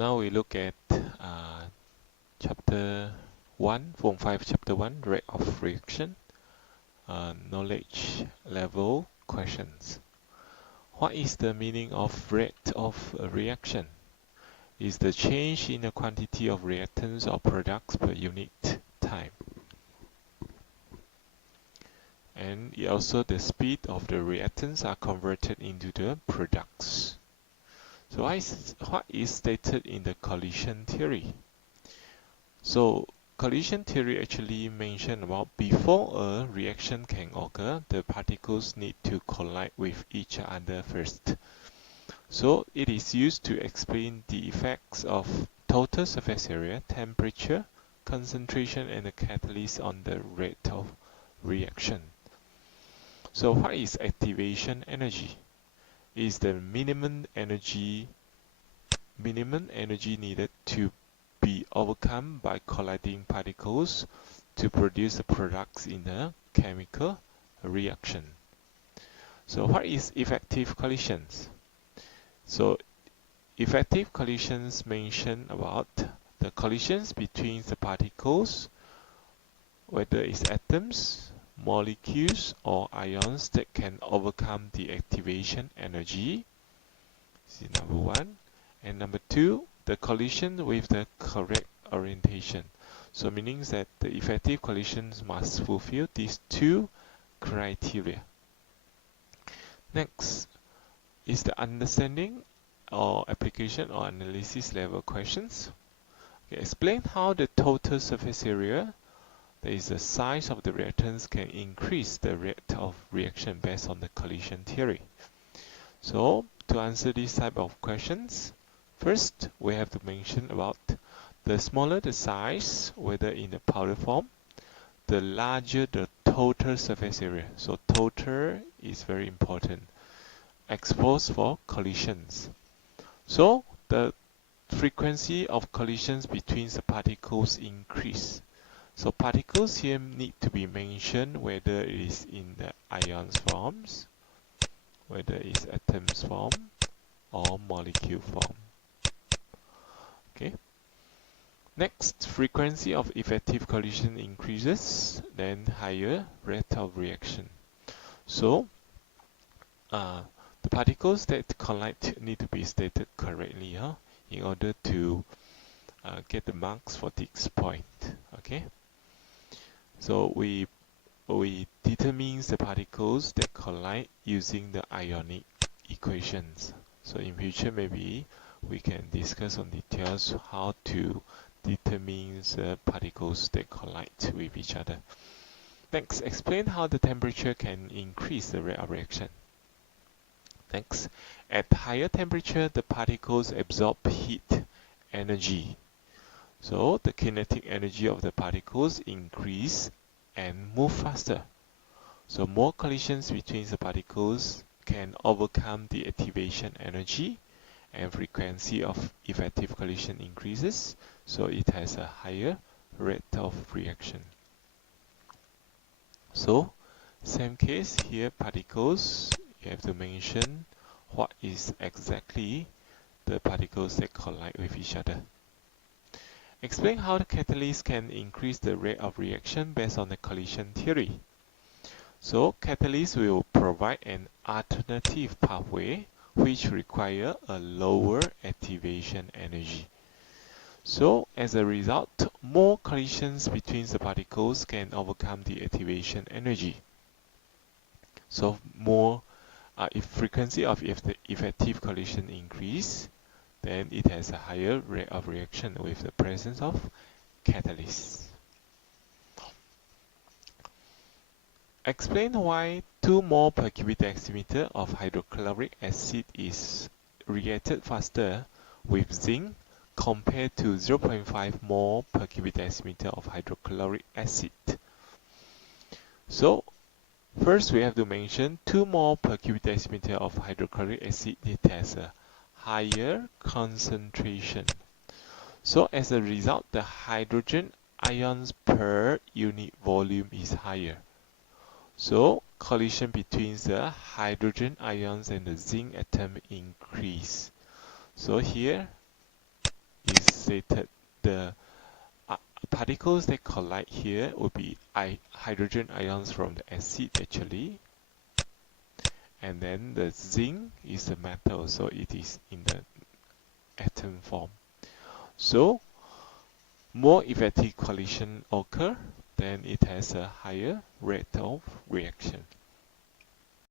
Now we look at chapter 1, Form 5, chapter 1, rate of reaction, knowledge level questions. What is the meaning of rate of a reaction? Is the change in the quantity of reactants or products per unit time. And also the speed of the reactants are converted into the products. So what is stated in the collision theory? So collision theory actually mentioned about before a reaction can occur, the particles need to collide with each other first. So it is used to explain the effects of total surface area, temperature, concentration, and the catalyst on the rate of reaction. So what is activation energy? Is the minimum energy needed to be overcome by colliding particles to produce the products in a chemical reaction. So what is effective collisions? So effective collisions mention about the collisions between the particles, whether it's atoms, molecules, or ions that can overcome the activation energy. This is number one. And number two, the collision with the correct orientation. So meaning that the effective collisions must fulfill these two criteria. Next is the understanding or application or analysis level questions. Okay, explain how the total surface area, that is the size of the reactants, can increase the rate of reaction based on the collision theory. So to answer this type of questions, first we have to mention about the smaller the size, whether in the powder form, the larger the total surface area. So total is very important. Exposed for collisions. So the frequency of collisions between the particles increase. So particles here need to be mentioned whether it is in the ions forms, whether it's atoms form or molecule form. Okay. Next, frequency of effective collision increases, then higher rate of reaction. So the particles that collide need to be stated correctly in order to get the marks for this point. Okay. So we determine the particles that collide using the ionic equations. So in future maybe we can discuss on details how to determine the particles that collide with each other. Next, explain how the temperature can increase the rate of reaction. Next, at higher temperature, the particles absorb heat energy. So the kinetic energy of the particles increase and move faster. So more collisions between the particles can overcome the activation energy, and frequency of effective collision increases, so it has a higher rate of reaction. So same case here, particles, you have to mention what is exactly the particles that collide with each other. Explain how the catalyst can increase the rate of reaction based on the collision theory. So catalysts will provide an alternative pathway which require a lower activation energy. So as a result, more collisions between the particles can overcome the activation energy. So more if frequency of the effective collision increase, then it has a higher rate of reaction with the presence of catalysts. Explain why 2 mole per cubic decimeter of hydrochloric acid is reacted faster with zinc compared to 0.5 mole per cubic decimeter of hydrochloric acid. So first we have to mention 2 mole per cubic decimeter of hydrochloric acid, it has a higher concentration. So as a result, the hydrogen ions per unit volume is higher. So collision between the hydrogen ions and the zinc atom increase. So here stated, the particles that collide here will be hydrogen ions from the acid actually, and then the zinc is a metal, so it is in the atom form. So more effective collision occur, then it has a higher rate of reaction.